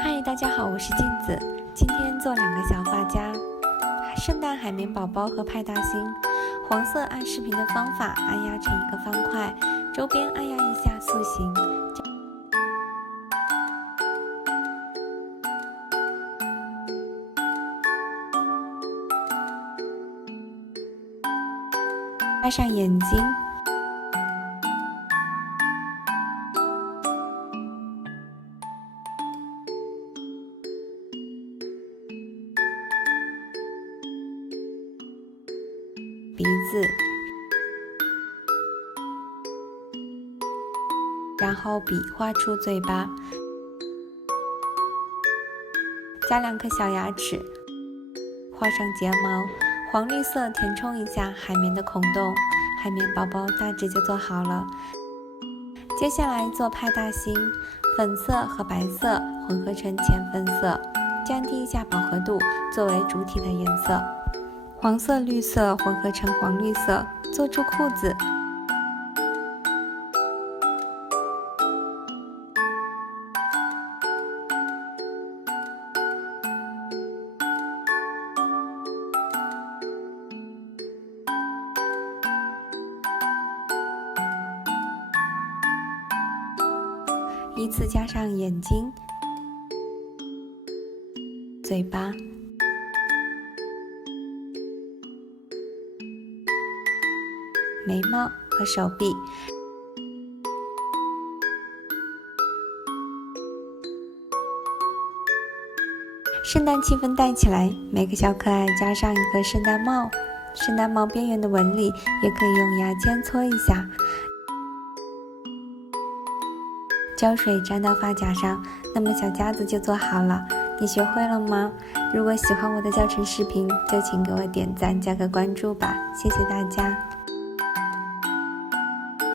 嗨，大家好，我是镜子。今天做两个小发夹，圣诞海绵宝宝和派大星。黄色按视频的方法按压成一个方块，周边按压一下塑形。加上眼睛。鼻子，然后笔画出嘴巴，加两颗小牙齿，画上睫毛，黄绿色填充一下海绵的孔洞，海绵宝宝大致就做好了。接下来做派大星，粉色和白色混合成浅粉色，降低一下饱和度，作为主体的颜色。黄色、绿色混合成黄绿色，做出裤子。依次加上眼睛、嘴巴、眉毛和手臂。圣诞气氛带起来，每个小可爱加上一个圣诞帽，圣诞帽边缘的纹理也可以用牙签搓一下。胶水沾到发夹上，那么小夹子就做好了。你学会了吗？如果喜欢我的教程视频，就请给我点赞加个关注吧，谢谢大家。